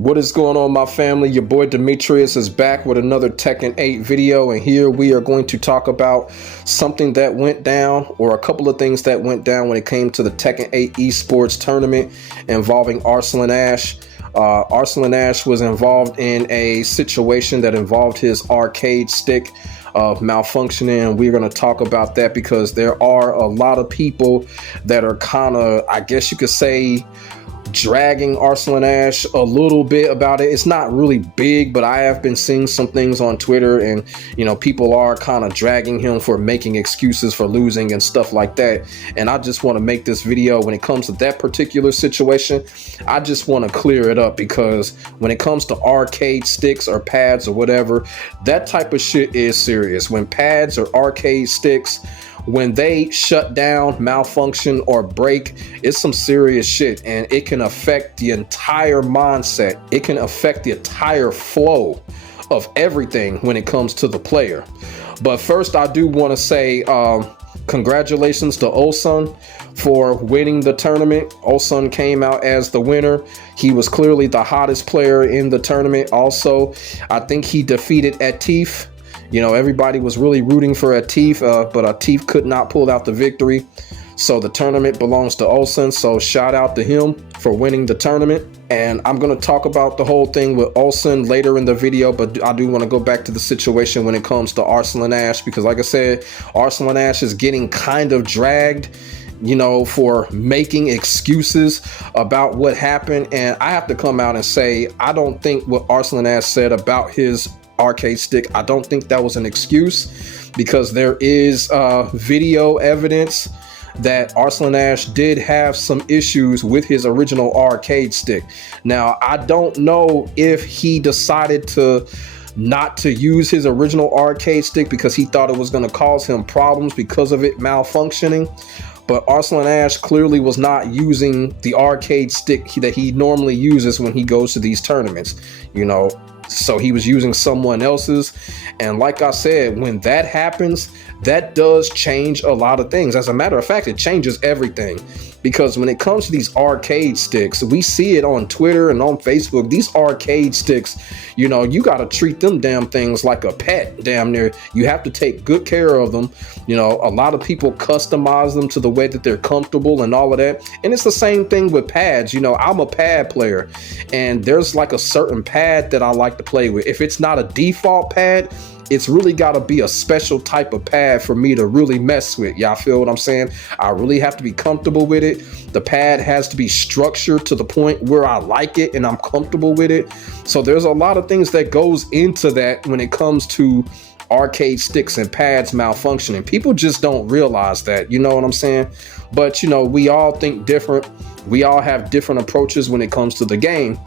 What is going on, my family? Your boy Demetrius is back with another Tekken 8 video, and here we are going to talk about something that went down, or a couple of things that went down when it came to the Tekken 8 esports tournament involving Arslan Ash. Arslan Ash was involved in a situation that involved his arcade stick malfunctioning, and we're going to talk about that because there are a lot of people that are kind of, I guess you could say, dragging Arslan Ash a little bit about it. It's not really big, but I have been seeing some things on Twitter, and people are kind of dragging him for making excuses for losing and stuff like that. And I just want to make this video when it comes to that particular situation. I just want to clear it up, because when it comes to arcade sticks or pads or whatever, that type of shit is serious. When pads or arcade sticks, when they shut down, malfunction, or break, it's some serious shit, and it can affect the entire mindset. It can affect the entire flow of everything when it comes to the player. But first, I do want to say congratulations to ULSAN for winning the tournament. ULSAN came out as the winner. He was clearly the hottest player in the tournament. Also, I think he defeated Atif. Everybody was really rooting for Atif, but Atif could not pull out the victory. So the tournament belongs to ULSAN. So shout out to him for winning the tournament. And I'm going to talk about the whole thing with ULSAN later in the video, but I do want to go back to the situation when it comes to Arslan Ash, because like I said, Arslan Ash is getting kind of dragged, for making excuses about what happened. And I have to come out and say, I don't think what Arslan Ash said about his arcade stick, I don't think that was an excuse, because there is video evidence that Arslan Ash did have some issues with his original arcade stick. Now, I don't know if he decided to not to use his original arcade stick because he thought it was going to cause him problems because of it malfunctioning. But Arslan Ash clearly was not using the arcade stick that he normally uses when he goes to these tournaments, So he was using someone else's. And like I said, when that happens, that does change a lot of things. As a matter of fact, it changes everything. Because when it comes to these arcade sticks, we see it on Twitter and on Facebook. These arcade sticks, you got to treat them damn things like a pet, damn near. You have to take good care of them. A lot of people customize them to the way that they're comfortable and all of that. And it's the same thing with pads. I'm a pad player, and there's like a certain pad that I like to play with. If it's not a default pad, it's really got to be a special type of pad for me to really mess with. Y'all feel what I'm saying? I really have to be comfortable with it. The pad has to be structured to the point where I like it and I'm comfortable with it. So there's a lot of things that goes into that when it comes to arcade sticks and pads malfunctioning. People just don't realize that, you know what I'm saying? But, we all think different. We all have different approaches when it comes to the game.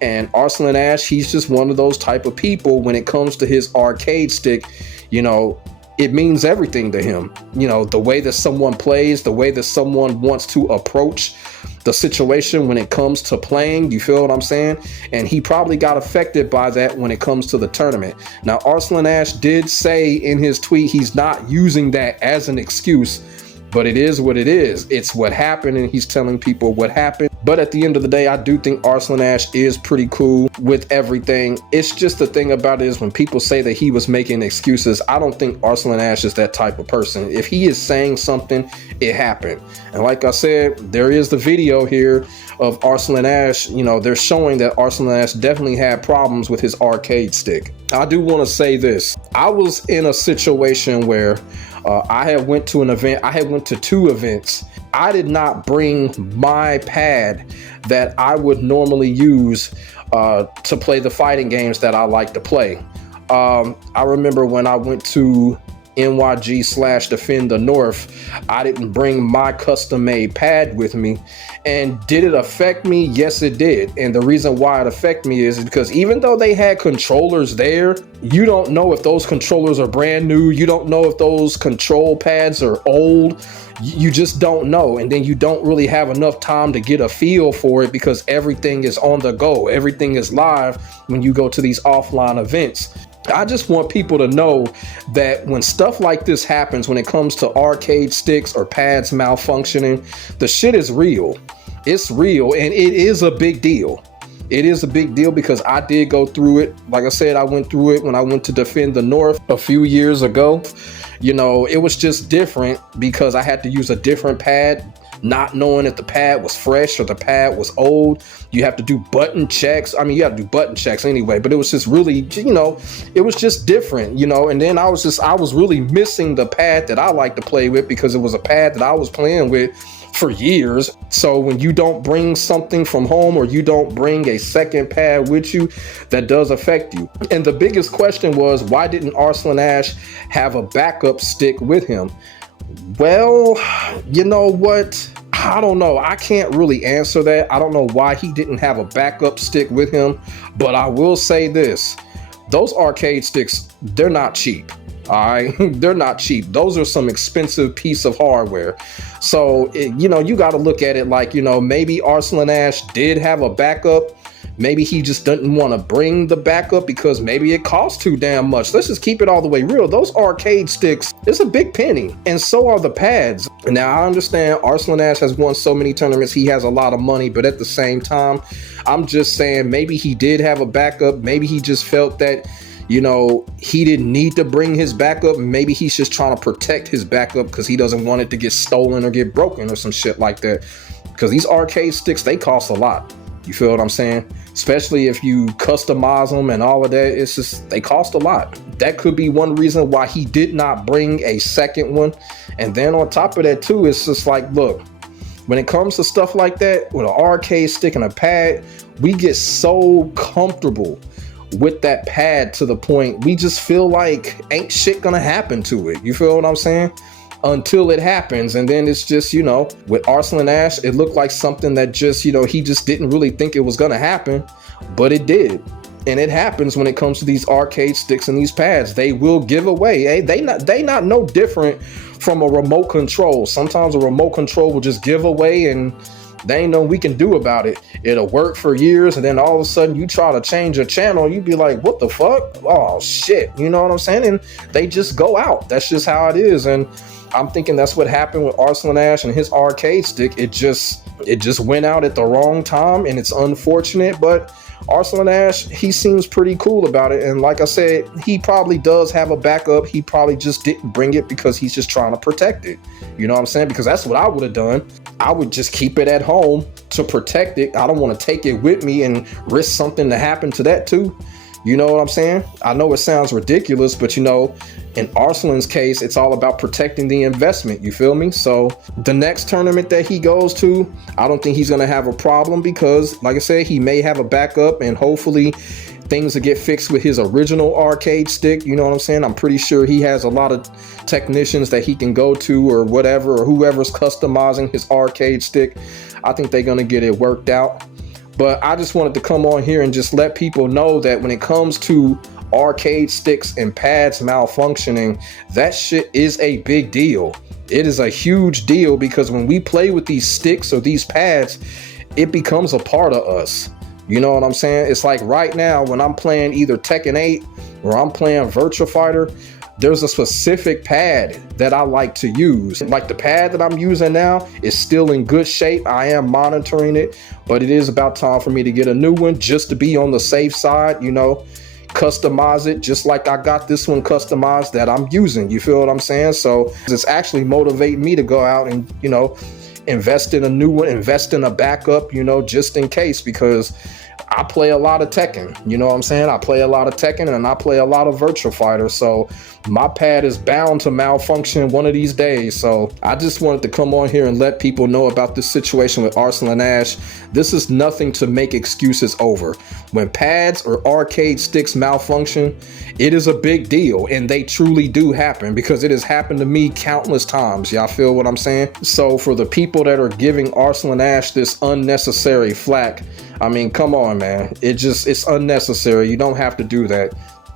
And Arslan Ash, he's just one of those type of people. When it comes to his arcade stick, it means everything to him. The way that someone plays, the way that someone wants to approach the situation when it comes to playing, you feel what I'm saying? And he probably got affected by that when it comes to the tournament. Now, Arslan Ash did say in his tweet he's not using that as an excuse, but it is what it is. It's what happened, and he's telling people what happened. But at the end of the day, I do think Arslan Ash is pretty cool with everything. It's just the thing about it is when people say that he was making excuses, I don't think Arslan Ash is that type of person. If he is saying something, it happened. And like I said, there is the video here of Arslan Ash. They're showing that Arslan Ash definitely had problems with his arcade stick. I do want to say this. I was in a situation where I had went to an event. I had went to 2 events. I did not bring my pad that I would normally use to play the fighting games that I like to play. I remember when I went to NYG/Defend the North, I didn't bring my custom made pad with me. And did it affect me? Yes, it did. And the reason why it affected me is because even though they had controllers there, you don't know if those controllers are brand new. You don't know if those control pads are old. You just don't know. And then you don't really have enough time to get a feel for it, because everything is on the go. Everything is live when you go to these offline events. I just want people to know that when stuff like this happens, when it comes to arcade sticks or pads malfunctioning, the shit is real. It's real, and it is a big deal. It is a big deal because I did go through it. Like I said, I went through it when I went to defend the North a few years ago. You know, it was just different because I had to use a different pad, not knowing if the pad was fresh or the pad was old. You have to do button checks. I mean, you have to do button checks anyway, but it was just really, you know, it was just different, you know. And then I was really missing the pad that I like to play with because it was a pad that I was playing with for years. So when you don't bring something from home or you don't bring a second pad with you, that does affect you. And the biggest question was, why didn't Arslan Ash have a backup stick with him? Well, you know what? I don't know. I can't really answer that. I don't know why he didn't have a backup stick with him, but I will say this. Those arcade sticks, they're not cheap. All right, they're not cheap. Those are some expensive piece of hardware. So, you know, you got to look at it like, you know, maybe Arslan Ash did have a backup. Maybe he just didn't want to bring the backup because maybe it costs too damn much. Let's just keep it all the way real. Those arcade sticks, it's a big penny, and so are the pads. Now, I understand Arslan Ash has won so many tournaments. He has a lot of money, but at the same time, I'm just saying maybe he did have a backup. Maybe he just felt that, you know, he didn't need to bring his backup. Maybe he's just trying to protect his backup because he doesn't want it to get stolen or get broken or some shit like that. Because these arcade sticks, they cost a lot. You feel what I'm saying? Especially if you customize them and all of that, it's just, they cost a lot. That could be one reason why he did not bring a second one. And then on top of that too, it's just like, look, when it comes to stuff like that, with an arcade stick and a pad, we get so comfortable with that pad to the point we just feel like ain't shit gonna happen to it. You feel what I'm saying? Until it happens. And then it's just, you know, with Arslan Ash, it looked like something that just, you know, he just didn't really think it was gonna happen, but it did. And it happens when it comes to these arcade sticks and these pads. They will give away. Hey, they not no different from a remote control. Sometimes a remote control will just give away and they ain't nothing we can do about it. It'll work for years, and then all of a sudden you try to change a channel, you be like, what the fuck? Oh shit, you know what I'm saying? And they just go out. That's just how it is. And I'm thinking that's what happened with Arslan Ash and his arcade stick. It just went out at the wrong time, and it's unfortunate, but Arslan Ash, he seems pretty cool about it. And like I said, he probably does have a backup. He probably just didn't bring it because he's just trying to protect it. You know what I'm saying? Because that's what I would have done. I would just keep it at home to protect it. I don't want to take it with me and risk something to happen to that too. You know what I'm saying? I know it sounds ridiculous, but you know, in Arslan's case, it's all about protecting the investment. You feel me? So the next tournament that he goes to, I don't think he's going to have a problem because, like I said, he may have a backup and hopefully things will get fixed with his original arcade stick. You know what I'm saying? I'm pretty sure he has a lot of technicians that he can go to or whatever, or whoever's customizing his arcade stick. I think they're going to get it worked out. But I just wanted to come on here and just let people know that when it comes to arcade sticks and pads malfunctioning, that shit is a big deal. It is a huge deal because when we play with these sticks or these pads, it becomes a part of us. You know what I'm saying? It's like right now when I'm playing either Tekken 8 or I'm playing Virtua Fighter, there's a specific pad that I like to use. Like the pad that I'm using now is still in good shape. I am monitoring it, but it is about time for me to get a new one just to be on the safe side, you know, customize it just like I got this one customized that I'm using. You feel what I'm saying? So it's actually motivating me to go out and, you know, invest in a new one, invest in a backup, you know, just in case, because I play a lot of Tekken, you know what I'm saying? I play a lot of Tekken and I play a lot of Virtua Fighter. So my pad is bound to malfunction one of these days. So I just wanted to come on here and let people know about this situation with Arslan Ash. This is nothing to make excuses over. When pads or arcade sticks malfunction, it is a big deal, and they truly do happen because it has happened to me countless times. Y'all feel what I'm saying? So for the people that are giving Arslan Ash this unnecessary flack, I mean, come on, man. It's unnecessary. You don't have to do that.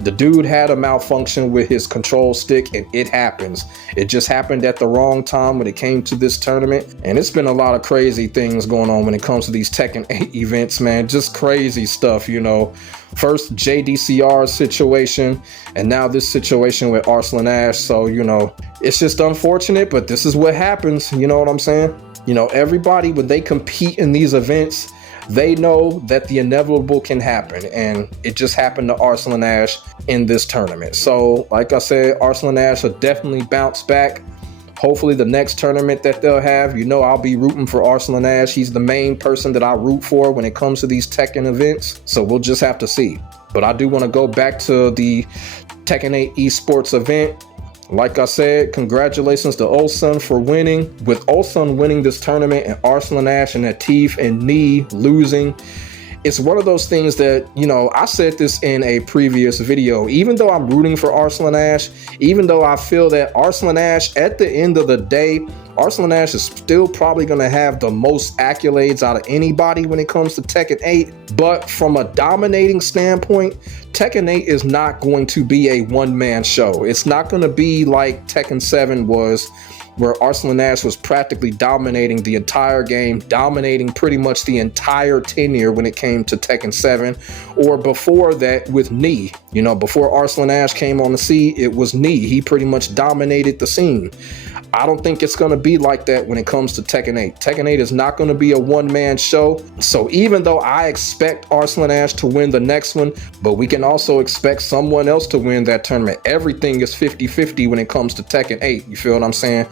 The dude had a malfunction with his control stick, and it happens. It just happened at the wrong time when it came to this tournament. And it's been a lot of crazy things going on when it comes to these Tekken 8 events, man. Just crazy stuff, you know. First JDCR situation, and now this situation with Arslan Ash. So, you know, it's just unfortunate, but this is what happens. You know what I'm saying? You know, everybody, when they compete in these events, they know that the inevitable can happen, and it just happened to Arslan Ash in this tournament. So like I said, Arslan Ash will definitely bounce back. Hopefully the next tournament that they'll have, I'll be rooting for Arslan Ash. He's the main person that I root for when it comes to these Tekken events. So we'll just have to see. But I do want to go back to the Tekken 8 esports event. Like I said, congratulations to ULSAN for winning. With ULSAN winning this tournament and Arslan Ash and Atif and Knee losing, it's one of those things that, I said this in a previous video, even though I'm rooting for Arslan Ash, even though I feel that Arslan Ash, at the end of the day, Arslan Ash is still probably going to have the most accolades out of anybody when it comes to Tekken 8. But from a dominating standpoint, Tekken 8 is not going to be a one-man show. It's not going to be like Tekken 7 was, where Arslan Ash was practically dominating the entire game, dominating pretty much the entire tenure when it came to Tekken 7, or before that with Knee. Before Arslan Ash came on the scene, it was Knee. He pretty much dominated the scene. I don't think it's going to be like that when it comes to Tekken 8. Tekken 8 is not going to be a one-man show. So even though I expect Arslan Ash to win the next one, but we can also expect someone else to win that tournament. Everything is 50-50 when it comes to Tekken 8. You feel what I'm saying?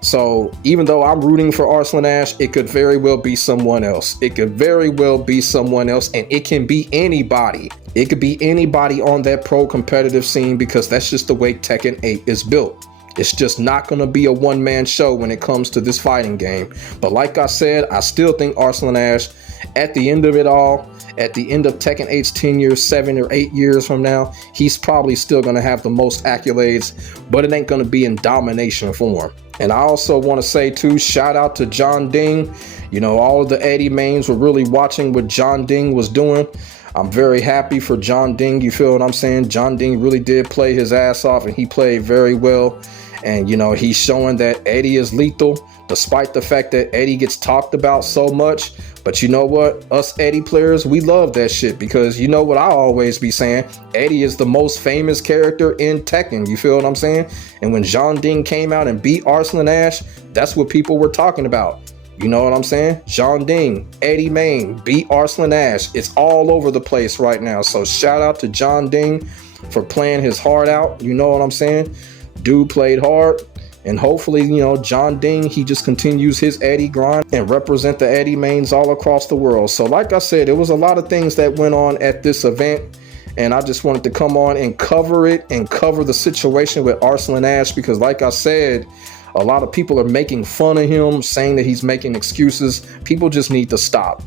So even though I'm rooting for Arslan Ash, it could very well be someone else. It could very well be someone else, and it can be anybody. It could be anybody on that pro competitive scene, because that's just the way Tekken 8 is built. It's just not going to be a one-man show when it comes to this fighting game. But like I said, I still think Arslan Ash, at the end of it all, at the end of Tekken 8's 10 years, 7 or 8 years from now, he's probably still going to have the most accolades, but it ain't going to be in domination form. And I also want to say too, shout out to John Ding. All of the Eddie mains were really watching what John Ding was doing. I'm very happy for John Ding. You feel what I'm saying? John Ding really did play his ass off, and he played very well. And, he's showing that Eddie is lethal, despite the fact that Eddie gets talked about so much. But you know what? Us Eddie players, we love that shit, because you know what I always be saying? Eddie is the most famous character in Tekken. You feel what I'm saying? And when John Ding came out and beat Arslan Ash, that's what people were talking about. You know what I'm saying? John Ding, Eddie Main, beat Arslan Ash. It's all over the place right now. So shout out to John Ding for playing his heart out. You know what I'm saying? Dude played hard. And hopefully, John Ding, he just continues his Eddie grind and represent the Eddie mains all across the world. So like I said, it was a lot of things that went on at this event. And I just wanted to come on and cover it and cover the situation with Arslan Ash, because like I said, a lot of people are making fun of him, saying that he's making excuses. People just need to stop.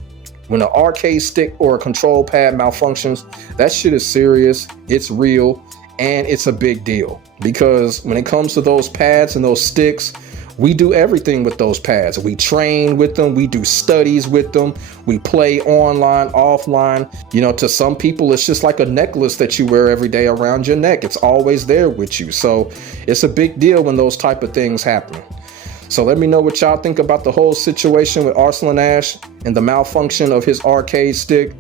When an arcade stick or a control pad malfunctions, that shit is serious, it's real, and it's a big deal. Because when it comes to those pads and those sticks, we do everything with those pads. We train with them, we do studies with them, we play online, offline. To some people, it's just like a necklace that you wear every day around your neck. It's always there with you. So it's a big deal when those type of things happen. So let me know what y'all think about the whole situation with Arslan Ash and the malfunction of his arcade stick,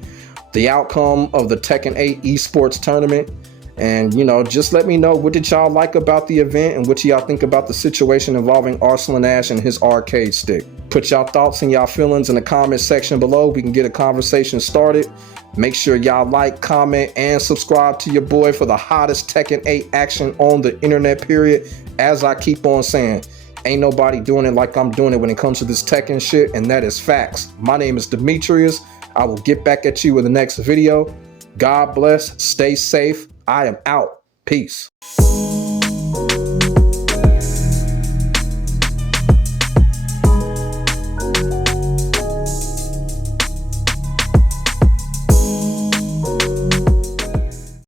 the outcome of the Tekken 8 esports tournament. And, just let me know, what did y'all like about the event, and what do y'all think about the situation involving Arslan Ash and his arcade stick? Put y'all thoughts and y'all feelings in the comment section below. We can get a conversation started. Make sure y'all like, comment, and subscribe to your boy for the hottest Tekken 8 action on the internet, period. As I keep on saying, ain't nobody doing it like I'm doing it when it comes to this Tekken shit, and that is facts. My name is Demetrius. I will get back at you in the next video. God bless. Stay safe. I am out. Peace.